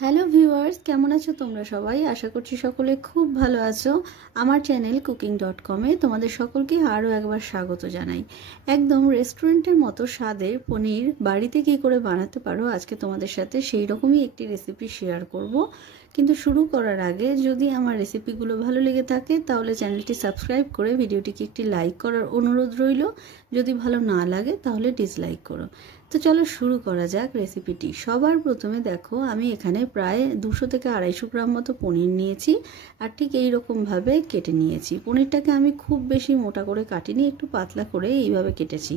Hello viewers, কেমন আছো তোমরা সবাই? আশা করছি সকলে খুব ভালো আছো। আমার চ্যানেল কুকিং.com-এ তোমাদের সকলকে আরও একবার স্বাগত জানাই। একদম রেস্টুরেন্টের মতো স্বাদের পনির বাড়িতে কী করে বানাতে পারো আজকে তোমাদের সাথে সেই রকমই একটি রেসিপি শেয়ার করব। কিন্তু শুরু করার আগে যদি আমার রেসিপিগুলো ভালো লেগে থাকে তাহলে চ্যানেলটি সাবস্ক্রাইব করে ভিডিওটিকে একটি লাইক করার অনুরোধ রইল। যদি ভালো না লাগে তাহলে ডিসলাইক করো। তো চলো শুরু করা যাক রেসিপিটি। সবার প্রথমে দেখো আমি এখানে প্রায় 200 থেকে 250 গ্রাম মতো পনির নিয়েছি আর ঠিক এই রকমভাবে কেটে নিয়েছি। পনিরটাকে আমি খুব বেশি মোটা করে কাটিনি, একটু পাতলা করে এইভাবে কেটেছি।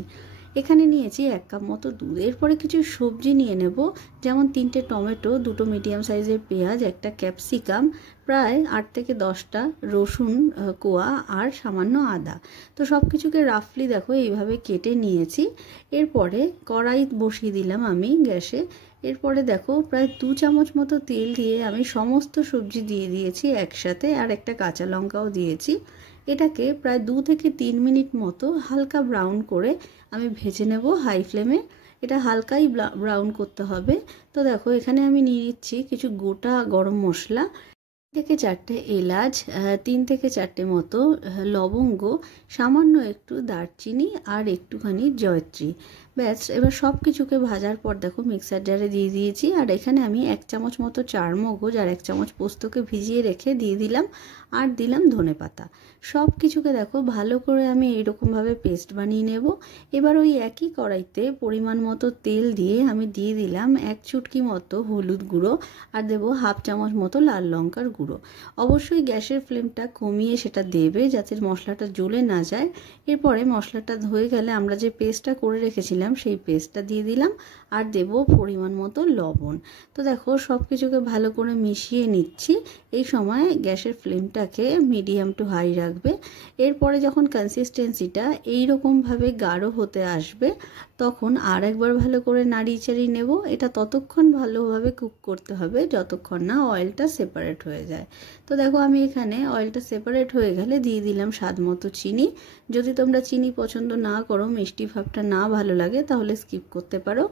এখানে নিয়েছি 1 কাপ মতো দুধ। এরপরে কিছু সবজি নিয়ে নেব, যেমন 3টে টমেটো, 2টো মিডিয়াম সাইজের পেঁয়াজ, একটা ক্যাপসিকাম, প্রায় 8 থেকে 10টা রসুন কোয়া আর সামান্য আদা। তো সব কিছুকে রাফলি দেখো এইভাবে কেটে নিয়েছি। এরপরে কড়াই বসিয়ে দিলাম আমি গ্যাসে। এরপরে দেখো প্রায় 2 চামচ মতো তেল দিয়ে আমি সমস্ত সবজি দিয়ে দিয়েছি একসাথে, আর একটা কাঁচা লঙ্কাও দিয়েছি। এটাকে প্রায় 2 থেকে 3 মিনিট মতো হালকা ব্রাউন করে আমি ভেজে নেব হাই ফ্লেমে। এটা হালকাই ব্রাউন করতে হবে। তো দেখো এখানে আমি নিয়ে নিচ্ছি কিছু গোটা গরম মশলা, 3 থেকে 4টে এলাচ, 3 থেকে 4টে মতো লবঙ্গ, সামান্য একটু দারচিনি আর একটুখানি জয়ত্রী। ব্যাস, এবার সব কিছুকে ভাজার পর দেখো মিক্সার জারে দিয়ে দিয়েছি। আর এখানে আমি 1 চামচ মতো চারমগজ আর 1 চামচ পোস্তকে ভিজিয়ে রেখে দিয়ে দিলাম, আর দিলাম ধনেপাতা। সব কিছুকে দেখো ভালো করে আমি এইরকমভাবে পেস্ট বানিয়ে নেব। এবার ওই একই কড়াইতে পরিমাণ মতো তেল দিয়ে আমি দিয়ে দিলাম 1 চুটকি মতো হলুদ গুঁড়ো আর দেবো 1/2 চামচ মতো লাল লঙ্কার গুঁড়ো। অবশ্যই গ্যাসের ফ্লেমটা কমিয়ে সেটা দেবে যাতে মশলাটা জ্বলে না যায়। এরপরে মশলাটা হয়ে গেলে আমরা যে পেস্টটা করে রেখেছিলাম সেই পেস্টটা দিয়ে দিলাম আর দেব পরিমাণ মতো লবণ। তো দেখো সব কিছুকে ভালো করে মিশিয়ে নিচ্ছি। এই সময় গ্যাসের ফ্লেমটাকে মিডিয়াম টু হাই রাখবে। এরপরে যখন কনসিস্টেন্সিটা এইরকমভাবে গাঢ় হতে আসবে তখন আর একবার ভালো করে নাড়িয়ে চাড়িয়ে নেব। এটা ততক্ষণ ভালোভাবে কুক করতে হবে যতক্ষণ না অয়েলটা সেপারেট হয়ে যায়। তো দেখো আমি এখানে অয়েলটা সেপারেট হয়ে গেলে দিয়ে দিলাম স্বাদ মতো চিনি। যদি তোমরা চিনি পছন্দ না করো, মিষ্টি ভাবটা না ভালো লাগে, তাহলে স্কিপ করতে পারো।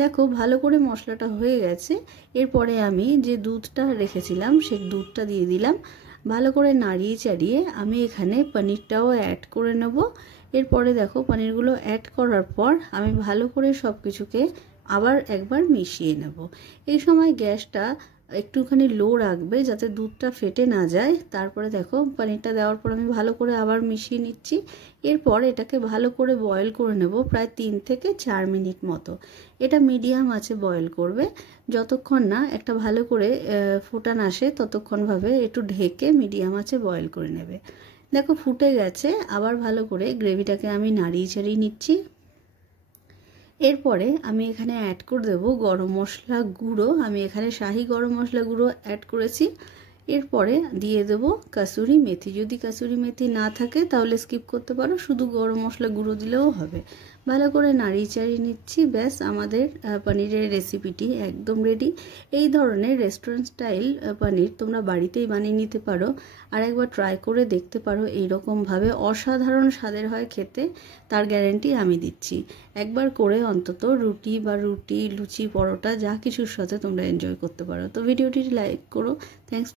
দেখো ভালো করে মশলাটা হয়ে গেছে। এরপরে আমি যে দুধটা রেখেছিলাম সেই দুধটা দিয়ে দিলাম। ভালো করে নাড়িয়ে চাড়িয়ে আমি এখানে পনিরটাও অ্যাড করে নেব। এরপরে দেখো পনিরগুলো অ্যাড করার পর আমি ভালো করে সব কিছুকে আবার একবার মিশিয়ে নেব। এই সময় গ্যাসটা একটুখানি লো রাখবে যাতে দুধটা ফেটে না যায়। তারপরে দেখো পনিরটা দেওয়ার পর আমি ভালো করে আবার মিশিয়ে নিচ্ছি। এরপর এটাকে ভালো করে বয়েল করে নেব প্রায় 3 থেকে 4 মিনিট মতো। এটা মিডিয়াম আঁচে বয়েল করবে, যতক্ষণ না একটা ভালো করে ফোটান আসে ততক্ষণভাবে একটু ঢেকে মিডিয়াম আঁচে বয়েল করে নেবে। দেখো ফুটে গেছে। আবার ভালো করে গ্রেভিটাকে আমি নাড়িয়ে চাড়িয়ে নিচ্ছি। এরপরে আমি এখানে অ্যাড করে দেবো গরম মশলা গুঁড়ো। আমি এখানে শাহি গরম মশলা গুঁড়ো অ্যাড করেছি। এরপরে দিয়ে দেবো কাসুরি মেথি। যদি কাসুরি মেথি না থাকে তাহলে স্কিপ করতে পারো, শুধু গরম মশলা গুঁড়ো দিলেও হবে। ভালো করে নাড়িয়ে চাড়িয়ে নিচ্ছি। ব্যাস, আমাদের পনিরের রেসিপিটি একদম রেডি। এই ধরনের রেস্টুরেন্ট স্টাইল পনির তোমরা বাড়িতেই বানিয়ে নিতে পারো আর একবার ট্রাই করে দেখতে পারো। এইরকমভাবে অসাধারণ স্বাদের হয় খেতে, তার গ্যারেন্টি আমি দিচ্ছি। একবার করে অন্তত রুটি, লুচি, পরোটা যা কিছুর সাথে তোমরা এনজয় করতে পারো। তো ভিডিওটি লাইক করো। থ্যাংকস।